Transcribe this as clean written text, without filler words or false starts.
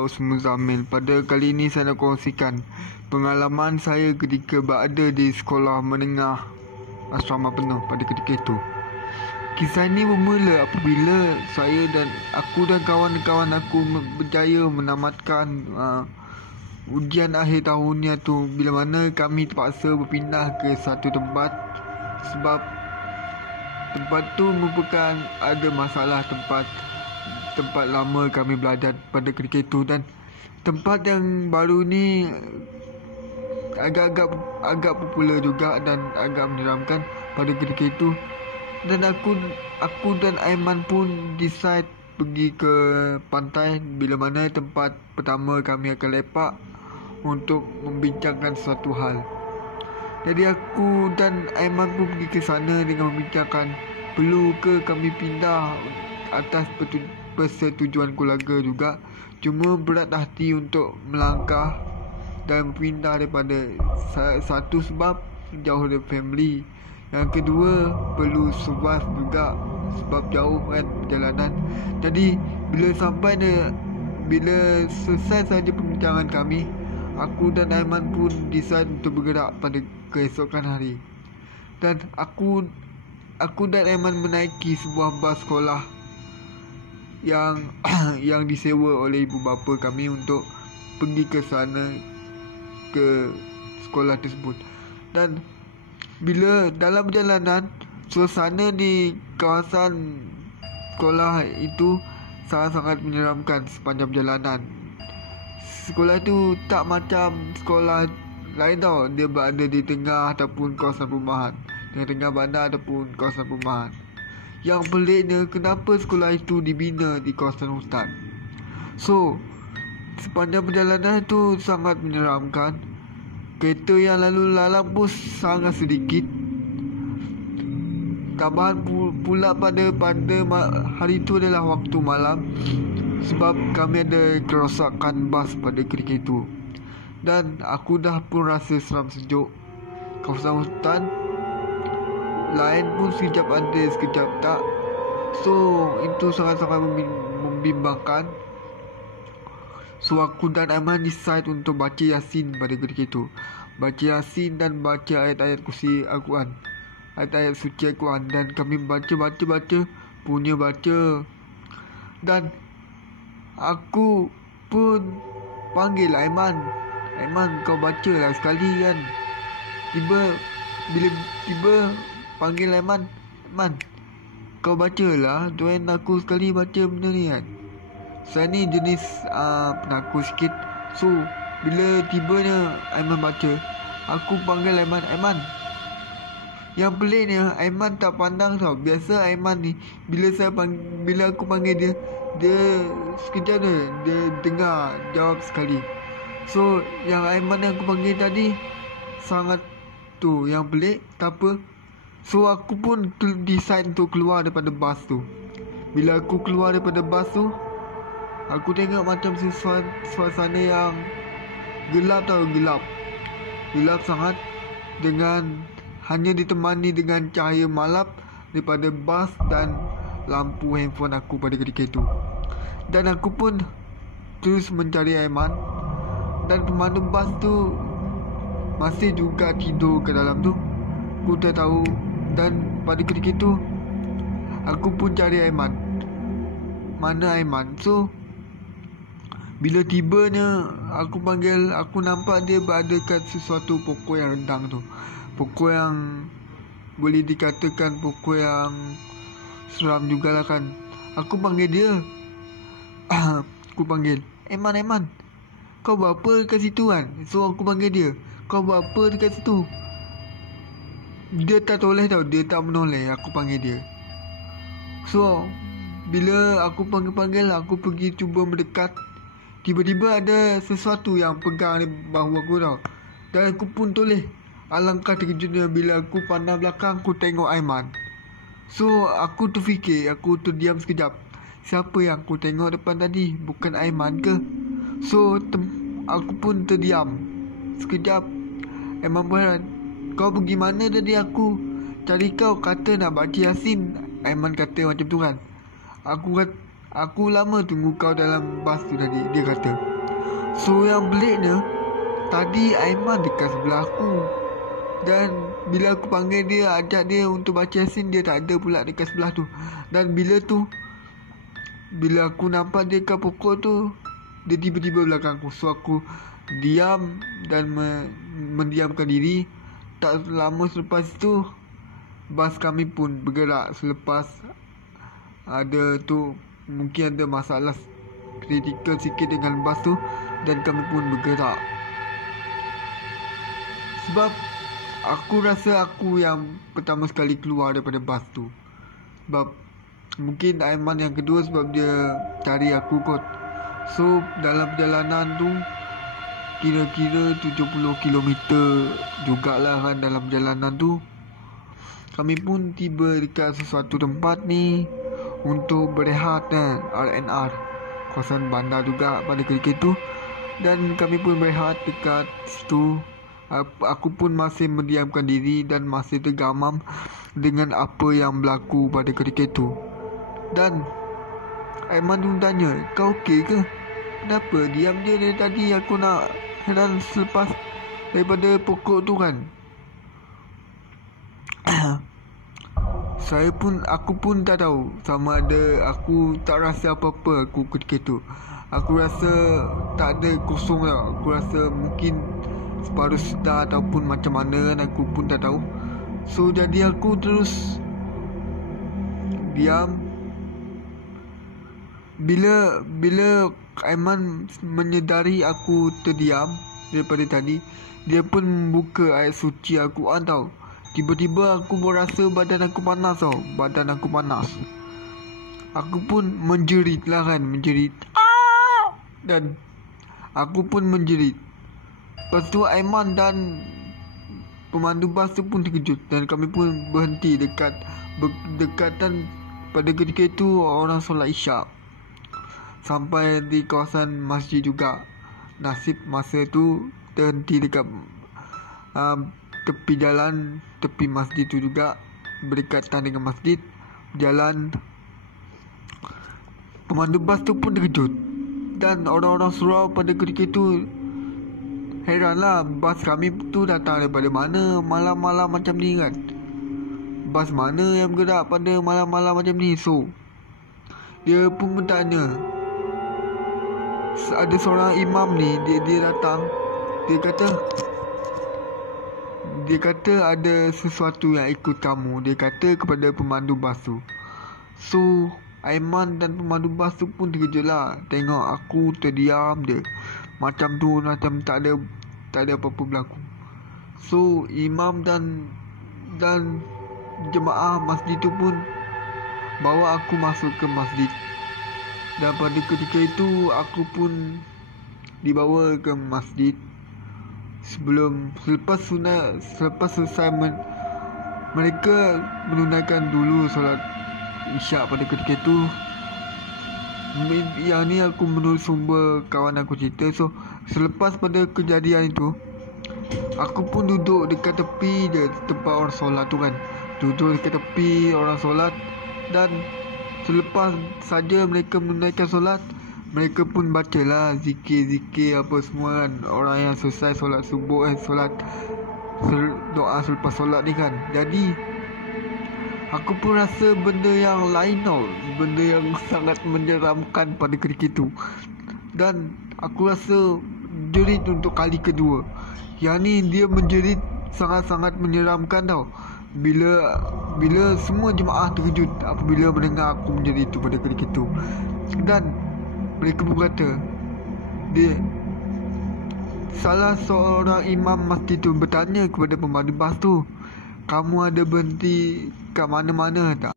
Firdaus Muzamil. Pada kali ini saya nak kongsikan pengalaman saya ketika berada di sekolah menengah asrama penuh pada ketika itu. Kisah ini bermula apabila aku dan kawan-kawan aku berjaya menamatkan ujian akhir tahunnya tu, bila mana kami terpaksa berpindah ke satu tempat sebab tempat tu merupakan ada masalah tempat lama kami belajar pada ketika itu, dan tempat yang baru ni agak popular juga dan agak menyeramkan pada ketika itu. Dan aku dan Aiman pun decide pergi ke pantai, bila mana tempat pertama kami akan lepak untuk membincangkan suatu hal. Jadi aku dan Aiman pun pergi ke sana dengan membincangkan perlu ke kami pindah atas persetujuan keluarga juga. Cuma berat hati untuk melangkah dan pindah daripada satu sebab jauh dari family, yang kedua perlu survive juga sebab jauh kan perjalanan. Jadi bila selesai saja perbincangan kami, aku dan Aiman pun decide untuk bergerak pada keesokan hari. Dan aku dan Aiman menaiki sebuah bas sekolah yang disewa oleh ibu bapa kami untuk pergi ke sana, ke sekolah tersebut. Dan bila dalam perjalanan, suasana di kawasan sekolah itu sangat-sangat menyeramkan sepanjang perjalanan. Sekolah itu tak macam sekolah lain tau. Dia berada di tengah ataupun kawasan perumahan, tengah bandar ataupun kawasan perumahan. Yang peliknya, kenapa sekolah itu dibina di kawasan hutan. So, sepanjang perjalanan itu sangat menyeramkan. Kereta yang lalu lalang pun sangat sedikit. Tambahan pula pada hari itu adalah waktu malam, sebab kami ada kerosakan bas pada ketika itu. Dan aku dah pun rasa seram sejuk. Kawasan hutan lain pun sekejap ada, sekejap tak. So itu sangat-sangat membimbangkan. So aku dan Aiman decide untuk baca Yasin pada ketika itu. Baca Yasin dan baca ayat-ayat kursi Al-Quran, ayat-ayat suci Al-Quran. Dan kami baca. Dan aku pun panggil Aiman, kau baca lah sekali kan. Tiba panggil Aiman, kau baca lah, join aku sekali baca benda ni kan. Saya ni jenis penakut sikit. So bila tibanya Aiman baca, aku panggil Aiman. Yang peliknya, Aiman tak pandang tau. Biasa Aiman ni bila aku panggil dia sekejap dia dengar jawab sekali. So yang Aiman yang aku panggil tadi sangat tu yang pelik, tak apa. So aku pun decide untuk keluar daripada bas tu. Bila aku keluar daripada bas tu, aku tengok macam suasana yang gelap tau. Gelap sangat, dengan hanya ditemani dengan cahaya malap daripada bas dan lampu handphone aku pada ketika itu. Dan aku pun terus mencari Aiman, dan pemandu bas tu masih juga tidur ke dalam tu. Aku tak tahu. Dan pada ketika itu aku pun cari Aiman. Mana Aiman? So bila tibanya aku panggil, aku nampak dia berada kat sesuatu pokok yang rendang tu. Pokok yang boleh dikatakan pokok yang seram jugalah kan. Aku panggil dia. Aku panggil, Aiman, kau buat apa dekat situ kan? So aku panggil dia, kau buat apa dekat situ? Dia tak toleh tau. Dia tak menoleh. Aku panggil dia. So bila aku panggil, aku pergi cuba mendekat. Tiba-tiba ada sesuatu yang pegang di bahu aku tau. Dan aku pun toleh. Alangkah terkejutnya bila aku pandang belakang, aku tengok Aiman. So aku terfikir, aku terdiam sekejap. Siapa yang aku tengok depan tadi? Bukan Aiman ke? So aku pun terdiam sekejap. Aiman berheran, kau pergi mana tadi? Aku cari kau, kata nak baca Yasin. Aiman kata macam tu kan. Aku lama tunggu kau dalam bas tu tadi, dia kata. So yang peliknya, tadi Aiman dekat sebelah aku. Dan bila aku panggil dia, ajak dia untuk baca Yasin, dia tak ada pula dekat sebelah tu. Dan bila aku nampak dia kat pokok tu, dia tiba-tiba belakang aku. So aku diam dan mendiamkan diri. Tak lama selepas itu, bas kami pun bergerak. Selepas mungkin ada masalah kritikal sikit dengan bas tu, dan kami pun bergerak. Sebab aku rasa aku yang pertama sekali keluar daripada bas tu. Sebab mungkin Aiman yang kedua sebab dia cari aku kot. So dalam perjalanan tu kira-kira 70 km jugalah kan. Dalam perjalanan tu kami pun tiba dekat sesuatu tempat ni untuk berehat kan, R&R, kawasan bandar juga pada ketika itu. Dan kami pun berehat dekat situ. Aku pun masih mendiamkan diri dan masih tergamam dengan apa yang berlaku pada ketika itu. Dan Aiman pun tanya, kau okey ke? Kenapa diam je dari tadi? Aku nak heran selepas daripada pokok tu kan. Aku pun tak tahu sama ada aku tak rasa apa-apa aku ketika itu. Aku rasa tak ada, kosong tau. Aku rasa mungkin separuh sedar ataupun macam mana kan, aku pun tak tahu. So jadi aku terus diam. Bila Aiman menyedari aku terdiam daripada tadi, dia pun membuka ayat suci Al-Quran tau. Tiba-tiba aku merasa badan aku panas tau. Badan aku panas. Aku pun menjerit lah kan. Menjerit. Dan aku pun menjerit. Lepas tu Aiman dan pemandu bas tu pun terkejut. Dan kami pun berhenti berdekatan. Pada ketika itu orang solat isyak. Sampai di kawasan masjid juga. Nasib masa tu terhenti dekat tepi jalan, tepi masjid tu juga, berdekatan dengan masjid. Jalan. Pemandu bas tu pun terkejut. Dan orang-orang surau pada ketika itu heranlah, bas kami tu datang daripada mana malam-malam macam ni kan. Bas mana yang bergerak pada malam-malam macam ni. So dia pun bertanya. Ada seorang imam ni, dia datang. Dia kata ada sesuatu yang ikut kamu. Dia kata kepada pemandu bas tu. So Aiman dan pemandu bas tu pun terkejut lah. Tengok aku terdiam je. Macam tu, macam tak ada apa-apa berlaku. So imam dan jemaah masjid tu pun bawa aku masuk ke masjid. Dan pada ketika itu aku pun dibawa ke masjid. Selepas selesai mereka menunaikan dulu solat isyak pada ketika itu. Yang ni aku menurut sumber kawan aku cerita. So selepas pada kejadian itu, aku pun duduk dekat tepi je tempat orang solat tu kan. Duduk dekat tepi orang solat. Dan selepas saja mereka menunaikan solat, mereka pun bacalah zikir-zikir apa semua kan. Orang yang selesai solat subuh doa selepas solat ni kan. Jadi aku pun rasa benda yang lain tau. Benda yang sangat menyeramkan pada ketika itu. Dan aku rasa jerit untuk kali kedua. Yang ni dia menjerit sangat-sangat menyeramkan tau. Bila semua jemaah terkejut apabila mendengar aku menjerit itu pada ketika itu. Dan mereka berkata, salah seorang imam masjid tu bertanya kepada pemandu bas tu, kamu ada berhenti kat mana-mana tak?